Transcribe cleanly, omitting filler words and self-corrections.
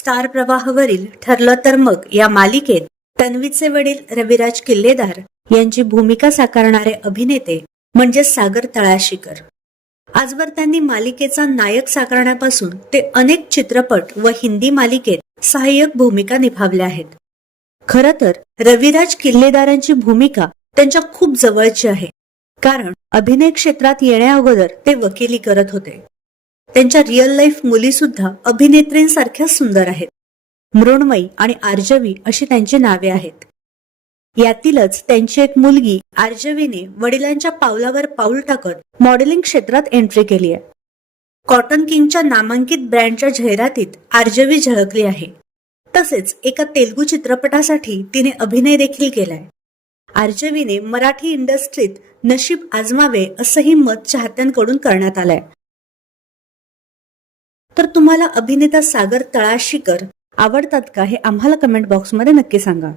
Star प्रवाहावरील ठरलं तर मग या मालिकेत तन्वीचे वडील रविराज किल्लेदार यांची भूमिका साकारणारे अभिनेते म्हणजे सागर तळाशीकर. आजवर त्यांनी मालिकेचा नायक साकारण्यापासून ते अनेक चित्रपट व हिंदी मालिकेत सहाय्यक भूमिका निभावल्या आहेत. खरं तर रविराज किल्लेदारांची भूमिका त्यांच्या खूप जवळची आहे, कारण अभिनय क्षेत्रात येण्या अगोदर ते वकिली करत होते. त्यांच्या रिअल लाईफ मुली सुद्धा अभिनेत्रींसारख्या सुंदर आहेत. मृण्मयी आणि आर्जवी अशी त्यांची नावे आहेत. यातीलच त्यांची एक मुलगी आर्जवीने वडिलांच्या पावलावर पाऊल टाकत मॉडेलिंग क्षेत्रात एंट्री केली आहे. कॉटन किंगच्या नामांकित ब्रँडच्या जाहिरातीत आर्जवी झळकली आहे. तसेच एका तेलुगू चित्रपटासाठी तिने अभिनय देखील केलाय. आर्जवीने मराठी इंडस्ट्रीत नशीब आजमावे असंही मत चाहत्यांकडून करण्यात आलंय. तर तुम्हाला अभिनेता सागर तळाशीकर आवडतात का हे आम्हाला कमेंट बॉक्समध्ये नक्की सांगा.